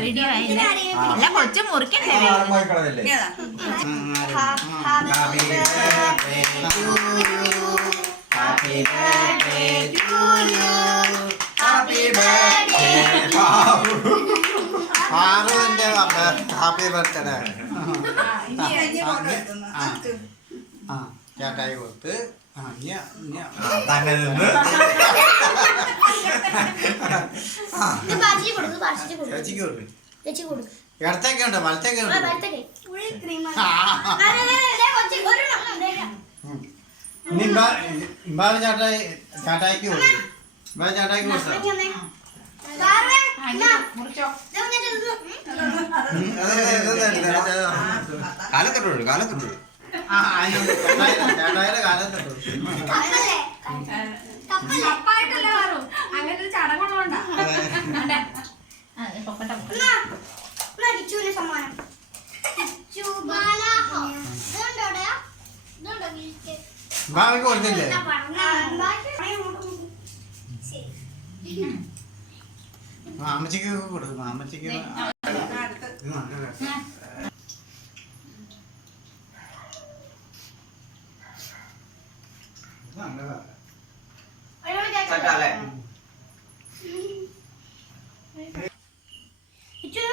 Video എല്ലാം കൊച്ചു മുറിക്കണ്ടേ Happy birthday to you. Happy birthday, Parunde happy birthday. Jatai കൊടുത്ത് ഇടത്തേക്കുണ്ട് വലത്തേക്കുണ്ട് Impala ചാട്ടായിക്ക് കൊടുക്കും ഇമ്പാല ചാട്ടായിക്ക് കൊടുത്തോ കാലത്തിട്ടു കാലത്തിട്ടു ചേട്ടായിയുടെ കാലത്തിട്ടു അങ്ങനെ ഒരു ചടങ്ങുള്ളതുകൊണ്ടാ ഭാവിക്ക് കൊടുത്തില്ലേ മാമച്ചിക്ക് കൊടുക്കും മാമച്ചിക്ക്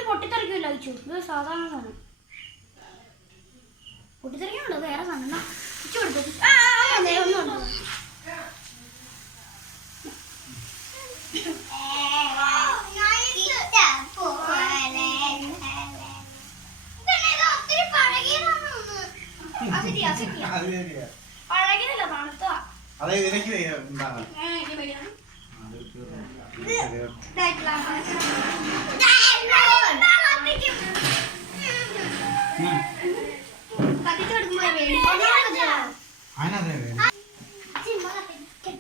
പൊട്ടിത്തെറിക്കില്ല ഇത് സാധാരണ സാധനം പൊട്ടിത്തെറിക്കാനുണ്ടോ വേറെ സാധനം ഇച്ചു കൊടുത്തു ഒന്നുണ്ടോ പഴകിയതല്ല തണുത്താ അതെ ഇതിലേക്ക്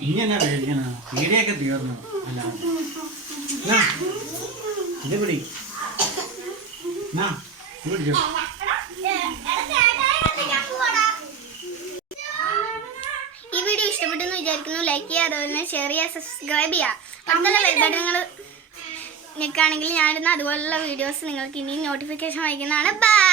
ഇങ്ങനെ മേടിക്കണ പീടിയൊക്കെ തീർന്നു അല്ല ഇത് പിടി പിടിച്ചോ ഈ വീഡിയോ ഇഷ്ടപ്പെട്ടെന്ന് വിചാരിക്കുന്നു ലൈക്ക് ചെയ്യുക അതുപോലെ തന്നെ ഷെയർ ചെയ്യുക സബ്സ്ക്രൈബ് ചെയ്യുക അടുത്തുള്ള ബെൽബട്ടങ്ങൾ നിൽക്കുകയാണെങ്കിൽ ഞാനിടുന്ന അതുപോലുള്ള വീഡിയോസ് നിങ്ങൾക്ക് ഇനിയും നോട്ടിഫിക്കേഷൻ അയക്കുന്നതാണ്. ബൈ.